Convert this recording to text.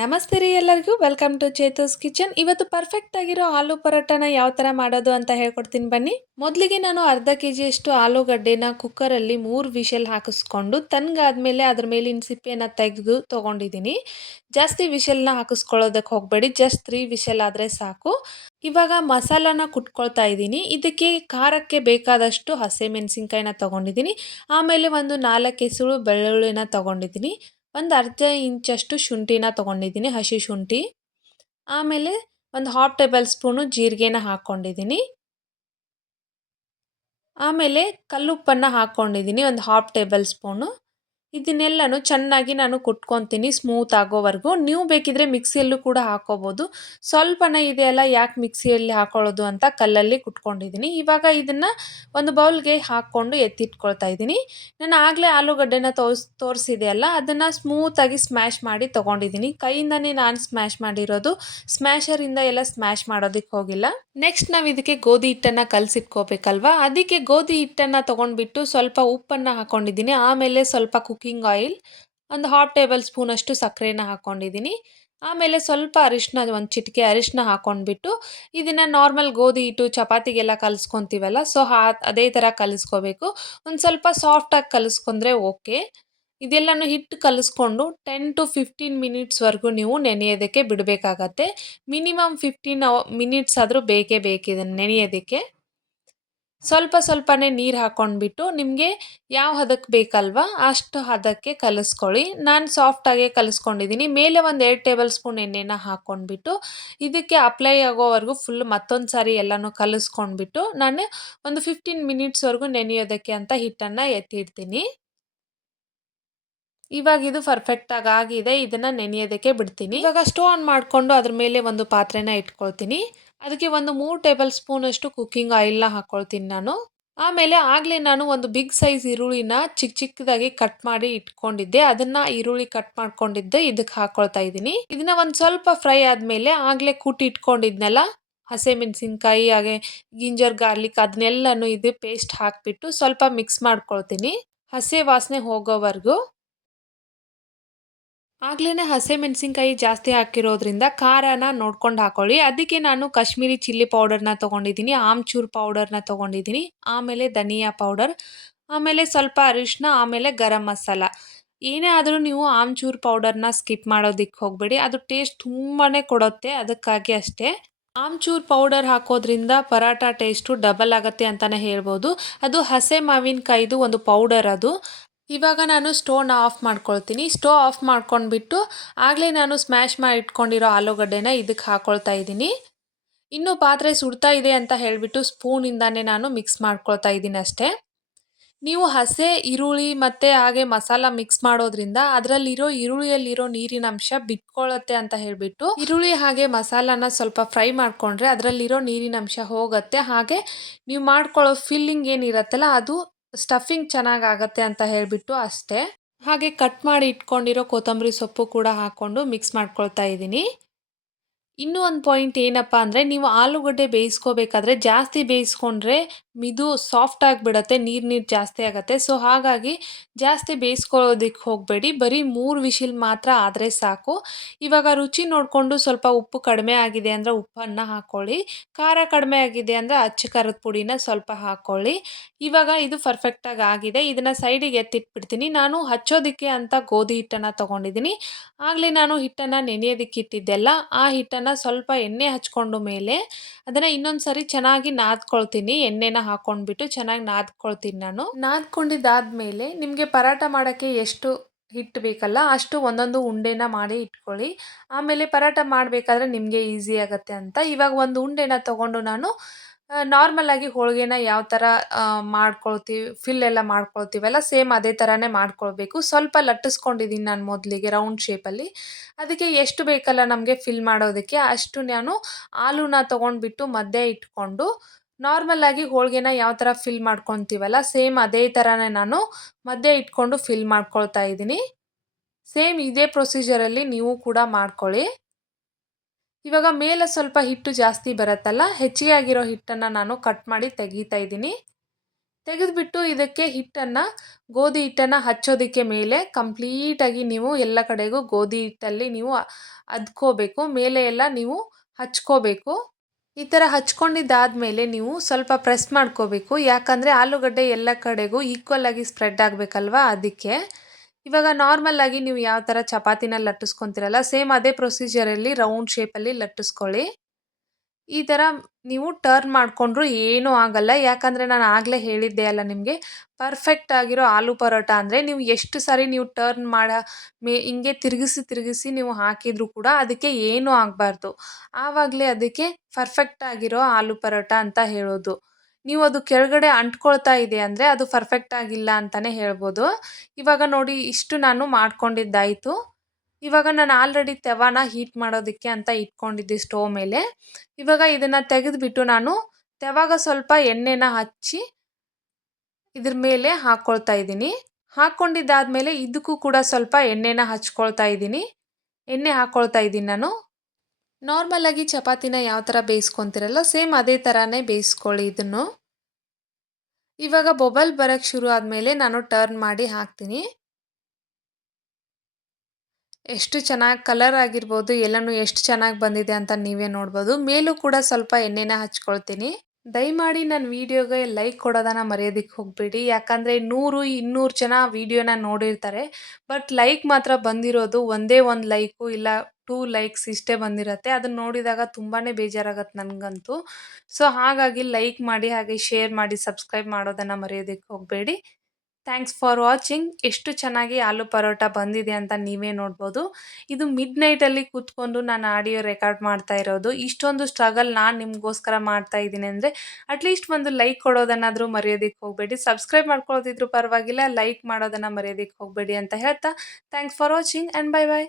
ನಮಸ್ತೆ ರೀ ಎಲ್ಲರಿಗೂ ವೆಲ್ಕಮ್ ಟು ಚೇತೂಸ್ ಕಿಚನ್. ಇವತ್ತು ಪರ್ಫೆಕ್ಟ್ ಆಗಿರೋ ಆಲೂ ಪರೋಟನ ಯಾವ ಥರ ಮಾಡೋದು ಅಂತ ಹೇಳ್ಕೊಡ್ತೀನಿ ಬನ್ನಿ. ಮೊದಲಿಗೆ ನಾನು ಅರ್ಧ ಕೆಜಿಯಷ್ಟು ಆಲೂಗಡ್ಡೆನ ಕುಕ್ಕರಲ್ಲಿ 3 ವಿಷಲ್ ಹಾಕಿಸ್ಕೊಂಡು ತಣ್ಣಗಾದ್ಮೇಲೆ ಅದ್ರ ಮೇಲಿನ ಸಿಪ್ಪೆನ ತೆಗೆದು ತೊಗೊಂಡಿದ್ದೀನಿ. ಜಾಸ್ತಿ ವಿಷಲ್ನ ಹಾಕಿಸ್ಕೊಳ್ಳೋದಕ್ಕೆ ಹೋಗಬೇಡಿ, ಜಸ್ಟ್ 3 ವಿಷಲ್ ಆದರೆ ಸಾಕು. ಇವಾಗ ಮಸಾಲಾನ ಕುಟ್ಕೊಳ್ತಾ ಇದ್ದೀನಿ. ಇದಕ್ಕೆ ಖಾರಕ್ಕೆ ಬೇಕಾದಷ್ಟು ಹಸಿಮೆಣಸಿನ್ಕಾಯಿನ ತೊಗೊಂಡಿದ್ದೀನಿ. ಆಮೇಲೆ ಒಂದು 4 ಎಸಳು ಬೆಳ್ಳುಳ್ಳಿನ ತೊಗೊಂಡಿದ್ದೀನಿ. ಒಂದು ಅರ್ಧ ಇಂಚಷ್ಟು ಶುಂಠಿನ ತೊಗೊಂಡಿದ್ದೀನಿ, ಹಸಿ ಶುಂಠಿ. ಆಮೇಲೆ ಒಂದು 1/2 ಟೇಬಲ್ ಸ್ಪೂನು ಜೀರಿಗೆನ ಹಾಕ್ಕೊಂಡಿದ್ದೀನಿ. ಆಮೇಲೆ ಕಲ್ಲುಪ್ಪನ್ನು ಹಾಕ್ಕೊಂಡಿದ್ದೀನಿ, ಒಂದು 1/2 ಟೇಬಲ್ ಸ್ಪೂನು. ಇದನ್ನೆಲ್ಲನೂ ಚೆನ್ನಾಗಿ ನಾನು ಕುಟ್ಕೊತೀನಿ ಸ್ಮೂತ್ ಆಗೋವರೆಗೂ. ನೀವು ಬೇಕಿದ್ರೆ ಮಿಕ್ಸಿಯಲ್ಲೂ ಕೂಡ ಹಾಕ್ಕೋಬೋದು. ಸ್ವಲ್ಪನೇ ಇದೆಯಲ್ಲ, ಯಾಕೆ ಮಿಕ್ಸಿಯಲ್ಲಿ ಹಾಕ್ಕೊಳ್ಳೋದು ಅಂತ ಕಲ್ಲಲ್ಲಿ ಕುಟ್ಕೊಂಡಿದ್ದೀನಿ. ಇವಾಗ ಇದನ್ನು ಒಂದು ಬೌಲ್ಗೆ ಹಾಕ್ಕೊಂಡು ಎತ್ತಿಟ್ಕೊಳ್ತಾ ಇದ್ದೀನಿ. ನಾನು ಆಗಲೇ ಆಲೂಗಡ್ಡೆನ ತೋರಿಸಿದೆ ಅಲ್ಲ, ಅದನ್ನು ಸ್ಮೂತಾಗಿ ಸ್ಮ್ಯಾಶ್ ಮಾಡಿ ತೊಗೊಂಡಿದ್ದೀನಿ. ಕೈಯಿಂದನೇ ನಾನು ಸ್ಮ್ಯಾಶ್ ಮಾಡಿರೋದು, ಸ್ಮ್ಯಾಶರಿಂದ ಎಲ್ಲ ಸ್ಮ್ಯಾಶ್ ಮಾಡೋದಕ್ಕೆ ಹೋಗಿಲ್ಲ. ನೆಕ್ಸ್ಟ್ ನಾವು ಇದಕ್ಕೆ ಗೋಧಿ ಹಿಟ್ಟನ್ನು ಕಲಸಿಟ್ಕೋಬೇಕಲ್ವ, ಅದಕ್ಕೆ ಗೋಧಿ ಹಿಟ್ಟನ್ನು ತೊಗೊಂಡ್ಬಿಟ್ಟು ಸ್ವಲ್ಪ ಉಪ್ಪನ್ನು ಹಾಕ್ಕೊಂಡಿದ್ದೀನಿ. ಆಮೇಲೆ ಸ್ವಲ್ಪ ಕುಕ್ಕಿಂಗ್ ಆಯಿಲ್, ಒಂದು 1/2 ಟೇಬಲ್ ಸ್ಪೂನಷ್ಟು ಸಕ್ಕರೆನ ಹಾಕ್ಕೊಂಡಿದ್ದೀನಿ. ಆಮೇಲೆ ಸ್ವಲ್ಪ ಅರಿಶಿನ, ಒಂದು ಚಿಟಿಕೆ ಅರಿಶಿನ ಹಾಕ್ಕೊಂಡ್ಬಿಟ್ಟು ಇದನ್ನು ನಾರ್ಮಲ್ ಗೋಧಿ ಹಿಟ್ಟು ಚಪಾತಿಗೆಲ್ಲ ಕಲಿಸ್ಕೊತೀವಲ್ಲ, ಸೊ ಅದೇ ಥರ ಕಲಿಸ್ಕೋಬೇಕು. ಒಂದು ಸ್ವಲ್ಪ ಸಾಫ್ಟಾಗಿ ಕಲಿಸ್ಕೊಂಡ್ರೆ ಓಕೆ. ಇದೆಲ್ಲನೂ ಹಿಟ್ಟು ಕಲಿಸ್ಕೊಂಡು 10 to 15 ಮಿನಿಟ್ಸ್ವರೆಗೂ ನೀವು ನೆನೆಯೋದಕ್ಕೆ ಬಿಡಬೇಕಾಗತ್ತೆ. ಮಿನಿಮಮ್ 15 ಮಿನಿಟ್ಸ್ ಆದರೂ ಬೇಕೇ ಇದನ್ನು ನೆನೆಯೋದಕ್ಕೆ. ಸ್ವಲ್ಪ ಸ್ವಲ್ಪನೇ ನೀರು ಹಾಕ್ಕೊಂಡ್ಬಿಟ್ಟು ನಿಮಗೆ ಯಾವ ಹದಕ್ಕೆ ಬೇಕಲ್ವ ಅಷ್ಟು ಹದಕ್ಕೆ ಕಲಿಸ್ಕೊಳ್ಳಿ. ನಾನು ಸಾಫ್ಟಾಗೆ ಕಲಿಸ್ಕೊಂಡಿದ್ದೀನಿ. ಮೇಲೆ ಒಂದು 2 ಟೇಬಲ್ ಸ್ಪೂನ್ ಎಣ್ಣೆನ ಹಾಕ್ಕೊಂಡ್ಬಿಟ್ಟು ಇದಕ್ಕೆ ಅಪ್ಲೈ ಆಗೋವರೆಗೂ ಫುಲ್ ಮತ್ತೊಂದು ಸಾರಿ ಎಲ್ಲನೂ ಕಲಿಸ್ಕೊಂಡ್ಬಿಟ್ಟು ನಾನು ಒಂದು 15 ಮಿನಿಟ್ಸ್ವರೆಗೂ ನೆನೆಯೋದಕ್ಕೆ ಅಂತ ಹಿಟ್ಟನ್ನು ಎತ್ತಿಡ್ತೀನಿ. ಇವಾಗ ಇದು ಪರ್ಫೆಕ್ಟಾಗಿ ಆಗಿದೆ. ಇದನ್ನು ನೆನೆಯೋದಕ್ಕೆ ಬಿಡ್ತೀನಿ. ಇವಾಗ ಸ್ಟವ್ ಆನ್ ಮಾಡಿಕೊಂಡು ಅದ್ರ ಮೇಲೆ ಒಂದು ಪಾತ್ರೆನ ಇಟ್ಕೊಳ್ತೀನಿ. ಅದಕ್ಕೆ ಒಂದು 3 ಟೇಬಲ್ ಸ್ಪೂನಷ್ಟು ಕುಕ್ಕಿಂಗ್ ಆಯಿಲ್ನ ಹಾಕ್ಕೊಳ್ತೀನಿ ನಾನು. ಆಮೇಲೆ ಆಗಲೇ ನಾನು ಒಂದು ಬಿಗ್ ಸೈಜ್ ಈರುಳ್ಳಿನ ಚಿಕ್ಕದಾಗಿ ಕಟ್ ಮಾಡಿ ಇಟ್ಕೊಂಡಿದ್ದೆ, ಅದನ್ನು ಈರುಳ್ಳಿ ಕಟ್ ಮಾಡ್ಕೊಂಡಿದ್ದೆ ಇದಕ್ಕೆ ಹಾಕ್ಕೊಳ್ತಾ ಇದ್ದೀನಿ. ಇದನ್ನ ಒಂದು ಸ್ವಲ್ಪ ಫ್ರೈ ಆದಮೇಲೆ ಆಗಲೇ ಕೂಟಿ ಇಟ್ಕೊಂಡಿದ್ನಲ್ಲ ಹಸಿಮೆಣಸಿನ್ಕಾಯಿ, ಹಾಗೆ ಗಿಂಜರ್ ಗಾರ್ಲಿಕ್, ಅದನ್ನೆಲ್ಲನೂ ಇದು ಪೇಸ್ಟ್ ಹಾಕಿಬಿಟ್ಟು ಸ್ವಲ್ಪ ಮಿಕ್ಸ್ ಮಾಡ್ಕೊಳ್ತೀನಿ ಹಸಿ ವಾಸನೆ ಹೋಗೋವರೆಗೂ. ಆಗ್ಲೇ ಹಸಿಮೆಣಸಿನ್ಕಾಯಿ ಜಾಸ್ತಿ ಹಾಕಿರೋದ್ರಿಂದ ಖಾರನ ನೋಡ್ಕೊಂಡು ಹಾಕೊಳ್ಳಿ. ಅದಕ್ಕೆ ನಾನು ಕಾಶ್ಮೀರಿ ಚಿಲ್ಲಿ ಪೌಡರ್ನ ತೊಗೊಂಡಿದ್ದೀನಿ, ಆಮ್ಚೂರ್ ಪೌಡರ್ನ ತೊಗೊಂಡಿದ್ದೀನಿ, ಆಮೇಲೆ ಧನಿಯಾ ಪೌಡರ್, ಆಮೇಲೆ ಸ್ವಲ್ಪ ಅರಿಶಿನ, ಆಮೇಲೆ ಗರಂ ಮಸಾಲ. ಏನೇ ಆದರೂ ನೀವು ಆಮ್ಚೂರ್ ಪೌಡರ್ನ ಸ್ಕಿಪ್ ಮಾಡೋದಕ್ಕೆ ಹೋಗಬೇಡಿ, ಅದು ಟೇಸ್ಟ್ ತುಂಬಾ ಕೊಡುತ್ತೆ, ಅದಕ್ಕಾಗಿ ಅಷ್ಟೇ. ಆಮ್ಚೂರ್ ಪೌಡರ್ ಹಾಕೋದ್ರಿಂದ ಪರಾಟ ಟೇಸ್ಟು ಡಬಲ್ ಆಗುತ್ತೆ ಅಂತಲೇ ಹೇಳ್ಬೋದು. ಅದು ಹಸೆ ಮಾವಿನಕಾಯಿದು ಒಂದು ಪೌಡರ್ ಅದು. ಇವಾಗ ನಾನು ಸ್ಟೋವ್ನ ಆಫ್ ಮಾಡ್ಕೊಳ್ತೀನಿ. ಸ್ಟೋವ್ ಆಫ್ ಮಾಡ್ಕೊಂಡ್ಬಿಟ್ಟು ಆಗಲೇ ನಾನು ಸ್ಮ್ಯಾಶ್ ಮಾಡಿ ಇಟ್ಕೊಂಡಿರೋ ಆಲೂಗಡ್ಡೆನ ಇದಕ್ಕೆ ಹಾಕ್ಕೊಳ್ತಾ ಇದ್ದೀನಿ. ಇನ್ನೂ ಪಾತ್ರೆ ಸುಡ್ತಾ ಇದೆ ಅಂತ ಹೇಳಿಬಿಟ್ಟು ಸ್ಪೂನಿಂದಾನೇ ನಾನು ಮಿಕ್ಸ್ ಮಾಡ್ಕೊಳ್ತಾ ಇದ್ದೀನಿ ಅಷ್ಟೇ. ನೀವು ಹಸೆ ಈರುಳ್ಳಿ ಮತ್ತು ಹಾಗೆ ಮಸಾಲ ಮಿಕ್ಸ್ ಮಾಡೋದ್ರಿಂದ ಅದರಲ್ಲಿರೋ ಈರುಳ್ಳಿಯಲ್ಲಿರೋ ನೀರಿನ ಅಂಶ ಬಿಟ್ಕೊಳ್ಳುತ್ತೆ ಅಂತ ಹೇಳಿಬಿಟ್ಟು ಈರುಳ್ಳಿ ಹಾಗೆ ಮಸಾಲಾನ ಸ್ವಲ್ಪ ಫ್ರೈ ಮಾಡಿಕೊಂಡ್ರೆ ಅದರಲ್ಲಿರೋ ನೀರಿನ ಅಂಶ ಹೋಗುತ್ತೆ. ಹಾಗೆ ನೀವು ಮಾಡ್ಕೊಳ್ಳೋ ಫಿಲ್ಲಿಂಗ್ ಏನಿರುತ್ತಲ್ಲ ಅದು ಸ್ಟಫಿಂಗ್ ಚೆನ್ನಾಗಾಗತ್ತೆ ಅಂತ ಹೇಳಿಬಿಟ್ಟು ಅಷ್ಟೇ. ಹಾಗೆ ಕಟ್ ಮಾಡಿ ಇಟ್ಕೊಂಡಿರೋ ಕೊತ್ತಂಬರಿ ಸೊಪ್ಪು ಕೂಡ ಹಾಕ್ಕೊಂಡು ಮಿಕ್ಸ್ ಮಾಡ್ಕೊಳ್ತಾ ಇದ್ದೀನಿ. ಇನ್ನೂ ಒಂದು ಪಾಯಿಂಟ್ ಏನಪ್ಪ ಅಂದರೆ, ನೀವು ಆಲೂಗಡ್ಡೆ ಬೇಯಿಸ್ಕೋಬೇಕಾದ್ರೆ ಜಾಸ್ತಿ ಬೇಯಿಸ್ಕೊಂಡ್ರೆ ಮಿದು ಸಾಫ್ಟ್ ಆಗಿಬಿಡತ್ತೆ, ನೀರು ಜಾಸ್ತಿ ಆಗುತ್ತೆ. ಸೊ ಹಾಗಾಗಿ ಜಾಸ್ತಿ ಬೇಯಿಸ್ಕೊಳ್ಳೋದಕ್ಕೆ ಹೋಗಬೇಡಿ, ಬರೀ 3 ವಿಷಿಲ್ ಮಾತ್ರ ಆದರೆ ಸಾಕು. ಇವಾಗ ರುಚಿ ನೋಡಿಕೊಂಡು ಸ್ವಲ್ಪ ಉಪ್ಪು ಕಡಿಮೆ ಆಗಿದೆ ಅಂದರೆ ಉಪ್ಪನ್ನು ಹಾಕ್ಕೊಳ್ಳಿ, ಖಾರ ಕಡಿಮೆ ಆಗಿದೆ ಅಂದರೆ ಅಚ್ಚ ಖಾರದ ಪುಡಿನ ಸ್ವಲ್ಪ ಹಾಕ್ಕೊಳ್ಳಿ. ಇವಾಗ ಇದು ಪರ್ಫೆಕ್ಟಾಗಿ ಆಗಿದೆ. ಇದನ್ನು ಸೈಡಿಗೆ ಎತ್ತಿಟ್ಬಿಡ್ತೀನಿ. ನಾನು ಹಚ್ಚೋದಕ್ಕೆ ಅಂತ ಗೋಧಿ ಹಿಟ್ಟನ್ನು ತೊಗೊಂಡಿದ್ದೀನಿ. ಆಗಲೇ ನಾನು ಹಿಟ್ಟನ್ನು ನೆನೆಯೋದಕ್ಕೆ ಇಟ್ಟಿದ್ದೆಲ್ಲ, ಆ ಹಿಟ್ಟನ್ನು ಸ್ವಲ್ಪ ಎಣ್ಣೆ ಹಚ್ಕೊಂಡು ಮೇಲೆ ಅದನ್ನು ಇನ್ನೊಂದು ಸರಿ ಚೆನ್ನಾಗಿ ನಾದ್ಕೊಳ್ತೀನಿ. ಎಣ್ಣೆನ ಹಾಕ್ಕೊಂಡ್ಬಿಟ್ಟು ಚೆನ್ನಾಗಿ ನಾದ್ಕೊಳ್ತೀನಿ ನಾನು. ನಾದ್ಕೊಂಡಿದ್ದಾದಮೇಲೆ ನಿಮಗೆ ಪರಾಟ ಮಾಡೋಕ್ಕೆ ಎಷ್ಟು ಹಿಟ್ಟು ಬೇಕಲ್ಲ ಅಷ್ಟು ಒಂದೊಂದು ಉಂಡೆನ ಮಾಡಿ ಇಟ್ಕೊಳ್ಳಿ. ಆಮೇಲೆ ಪರಾಟ ಮಾಡಬೇಕಾದ್ರೆ ನಿಮಗೆ ಈಸಿ ಆಗುತ್ತೆ ಅಂತ. ಇವಾಗ ಒಂದು ಉಂಡೆನ ತೊಗೊಂಡು ನಾನು ನಾರ್ಮಲಾಗಿ ಹೋಳಿಗೆನ ಯಾವ ಥರ ಮಾಡ್ಕೊಳ್ತೀವಿ, ಫಿಲ್ ಎಲ್ಲ ಮಾಡ್ಕೊಳ್ತೀವಲ್ಲ ಸೇಮ್ ಅದೇ ಥರನೇ ಮಾಡ್ಕೊಳ್ಬೇಕು. ಸ್ವಲ್ಪ ಲಟ್ಟಿಸ್ಕೊಂಡಿದ್ದೀನಿ ನಾನು ಮೊದಲಿಗೆ ರೌಂಡ್ ಶೇಪಲ್ಲಿ. ಅದಕ್ಕೆ ಎಷ್ಟು ಬೇಕಲ್ಲ ನಮಗೆ ಫಿಲ್ ಮಾಡೋದಕ್ಕೆ ಅಷ್ಟು ನಾನು ಹಾಲುನ ತೊಗೊಂಡ್ಬಿಟ್ಟು ಮಧ್ಯೆ ಇಟ್ಕೊಂಡು ನಾರ್ಮಲಾಗಿ ಹೋಳಿಗೆನ ಯಾವ ಥರ ಫಿಲ್ ಮಾಡ್ಕೊತೀವಲ್ಲ ಸೇಮ್ ಅದೇ ಥರನೇ ನಾನು ಮಧ್ಯೆ ಇಟ್ಕೊಂಡು ಫಿಲ್ ಮಾಡ್ಕೊಳ್ತಾ ಇದ್ದೀನಿ. ಸೇಮ್ ಇದೇ ಪ್ರೊಸೀಜರಲ್ಲಿ ನೀವು ಕೂಡ ಮಾಡ್ಕೊಳ್ಳಿ. ಇವಾಗ ಮೇಲೆ ಸ್ವಲ್ಪ ಹಿಟ್ಟು ಜಾಸ್ತಿ ಬರುತ್ತಲ್ಲ, ಹೆಚ್ಚಿಗೆ ಆಗಿರೋ ಹಿಟ್ಟನ್ನು ನಾನು ಕಟ್ ಮಾಡಿ ತೆಗಿತಾ ಇದ್ದೀನಿ. ತೆಗೆದುಬಿಟ್ಟು ಇದಕ್ಕೆ ಗೋಧಿ ಹಿಟ್ಟನ್ನು ಹಚ್ಚೋದಕ್ಕೆ ಮೇಲೆ ಕಂಪ್ಲೀಟಾಗಿ ನೀವು ಎಲ್ಲ ಕಡೆಗೂ ಗೋಧಿ ಹಿಟ್ಟಲ್ಲಿ ನೀವು ಅದ್ಕೋಬೇಕು, ಮೇಲೆ ಎಲ್ಲ ನೀವು ಹಚ್ಕೋಬೇಕು. ಈ ಥರ ಹಚ್ಕೊಂಡಿದ್ದಾದಮೇಲೆ ನೀವು ಸ್ವಲ್ಪ ಪ್ರೆಸ್ ಮಾಡ್ಕೋಬೇಕು, ಯಾಕಂದರೆ ಆಲೂಗಡ್ಡೆ ಎಲ್ಲ ಕಡೆಗೂ ಈಕ್ವಲ್ ಆಗಿ ಸ್ಪ್ರೆಡ್ ಆಗಬೇಕಲ್ವಾ, ಅದಕ್ಕೆ. ಇವಾಗ ನಾರ್ಮಲ್ ಆಗಿ ನೀವು ಯಾವ ಥರ ಚಪಾತಿನ ಲಟ್ಟಿಸ್ಕೊತೀರಲ್ಲ, ಸೇಮ್ ಅದೇ ಪ್ರೊಸೀಜರಲ್ಲಿ ರೌಂಡ್ ಶೇಪಲ್ಲಿ ಲಟ್ಟಿಸ್ಕೊಳ್ಳಿ. ಈ ಥರ ನೀವು ಟರ್ನ್ ಮಾಡಿಕೊಂಡ್ರು ಏನೂ ಆಗಲ್ಲ, ಯಾಕಂದರೆ ನಾನು ಆಗಲೇ ಹೇಳಿದ್ದೆ ಅಲ್ಲ ನಿಮಗೆ, ಪರ್ಫೆಕ್ಟ್ ಆಗಿರೋ ಆಲೂ ಪರೋಟ ಅಂದರೆ ನೀವು ಎಷ್ಟು ಸಾರಿ ನೀವು ಟರ್ನ್ ಹಿಂಗೆ ತಿರುಗಿಸಿ ತಿರುಗಿಸಿ ನೀವು ಹಾಕಿದರೂ ಕೂಡ ಅದಕ್ಕೆ ಏನೂ ಆಗಬಾರ್ದು. ಆವಾಗಲೇ ಅದಕ್ಕೆ ಪರ್ಫೆಕ್ಟ್ ಆಗಿರೋ ಆಲೂ ಪರೋಟ ಅಂತ ಹೇಳೋದು. ನೀವು ಅದು ಕೆಳಗಡೆ ಅಂಟ್ಕೊಳ್ತಾ ಇದೆ ಅಂದರೆ ಅದು ಪರ್ಫೆಕ್ಟ್ ಆಗಿಲ್ಲ ಅಂತಲೇ ಹೇಳ್ಬೋದು. ಇವಾಗ ನೋಡಿ ಇಷ್ಟು ನಾನು ಮಾಡ್ಕೊಂಡಿದ್ದಾಯಿತು. ಇವಾಗ ನಾನು ಆಲ್ರೆಡಿ ತವಾನ ಹೀಟ್ ಮಾಡೋದಕ್ಕೆ ಅಂತ ಇಟ್ಕೊಂಡಿದ್ದೆ ಸ್ಟೋವ್ ಮೇಲೆ. ಇವಾಗ ಇದನ್ನು ತೆಗೆದುಬಿಟ್ಟು ನಾನು ತವಾಗ ಸ್ವಲ್ಪ ಎಣ್ಣೆನ ಹಚ್ಚಿ ಇದ್ರ ಮೇಲೆ ಹಾಕ್ಕೊಳ್ತಾ ಇದ್ದೀನಿ. ಹಾಕ್ಕೊಂಡಿದ್ದಾದಮೇಲೆ ಇದಕ್ಕೂ ಕೂಡ ಸ್ವಲ್ಪ ಎಣ್ಣೆನ ಹಚ್ಕೊಳ್ತಾ ಇದ್ದೀನಿ. ಎಣ್ಣೆ ಹಾಕ್ಕೊಳ್ತಾ ಇದ್ದೀನಿ ನಾನು. ನಾರ್ಮಲಾಗಿ ಚಪಾತಿನ ಯಾವ ಥರ ಬೇಯಿಸ್ಕೊತೀರಲ್ಲ, ಸೇಮ್ ಅದೇ ಥರನೇ ಬೇಯಿಸ್ಕೊಳ್ಳಿ ಇದನ್ನು. ಇವಾಗ ಬೊಬಲ್ ಬರೋಕ್ಕೆ ಶುರು ಆದಮೇಲೆ ನಾನು ಟರ್ನ್ ಮಾಡಿ ಹಾಕ್ತೀನಿ. ಎಷ್ಟು ಚೆನ್ನಾಗಿ ಕಲರ್ ಆಗಿರ್ಬೋದು, ಎಲ್ಲನೂ ಎಷ್ಟು ಚೆನ್ನಾಗಿ ಬಂದಿದೆ ಅಂತ ನೀವೇ ನೋಡ್ಬೋದು. ಮೇಲೂ ಕೂಡ ಸ್ವಲ್ಪ ಎಣ್ಣೆನ ಹಚ್ಕೊಳ್ತೀನಿ. ದಯಮಾಡಿ ನನ್ನ ವೀಡಿಯೋಗೆ ಲೈಕ್ ಕೊಡೋದನ್ನು ಮರೆಯೋದಕ್ಕೆ ಹೋಗಬೇಡಿ, ಯಾಕಂದರೆ 100-200 ಜನ ವೀಡಿಯೋನ ನೋಡಿರ್ತಾರೆ, ಬಟ್ ಲೈಕ್ ಮಾತ್ರ ಬಂದಿರೋದು ಒಂದೇ ಒಂದು ಲೈಕು ಇಲ್ಲ 2 ಲೈಕ್ಸ್ ಇಷ್ಟೇ ಬಂದಿರತ್ತೆ. ಅದನ್ನು ನೋಡಿದಾಗ ತುಂಬಾ ಬೇಜಾರಾಗತ್ತೆ ನನಗಂತೂ. ಸೊ ಹಾಗಾಗಿ ಲೈಕ್ ಮಾಡಿ, ಹಾಗೆ ಶೇರ್ ಮಾಡಿ, ಸಬ್ಸ್ಕ್ರೈಬ್ ಮಾಡೋದನ್ನು ಮರೆಯೋದಕ್ಕೆ ಹೋಗಬೇಡಿ. Thanks for watching. ಎಷ್ಟು ಚೆನ್ನಾಗಿ ಆಲೂ ಪರೋಟ ಬಂದಿದೆ ಅಂತ ನೀವೇ ನೋಡ್ಬೋದು. ಇದು ಮಿಡ್ ನೈಟಲ್ಲಿ ಕೂತ್ಕೊಂಡು ನಾನು ಆಡಿಯೋ ರೆಕಾರ್ಡ್ ಮಾಡ್ತಾ ಇರೋದು. ಇಷ್ಟೊಂದು ಸ್ಟ್ರಗಲ್ ನಾನು ನಿಮಗೋಸ್ಕರ ಮಾಡ್ತಾ ಇದ್ದೀನಿ ಅಂದರೆ ಅಟ್ಲೀಸ್ಟ್ ಒಂದು ಲೈಕ್ ಕೊಡೋದನ್ನಾದರೂ ಮರೆಯೋದಕ್ಕೆ ಹೋಗಬೇಡಿ. ಸಬ್ಸ್ಕ್ರೈಬ್ ಮಾಡ್ಕೊಳ್ಳೋದಿದ್ರೂ ಪರವಾಗಿಲ್ಲ, ಲೈಕ್ ಮಾಡೋದನ್ನು ಮರೆಯೋದಕ್ಕೆ ಹೋಗಬೇಡಿ ಅಂತ ಹೇಳ್ತಾ thanks for watching and bye bye.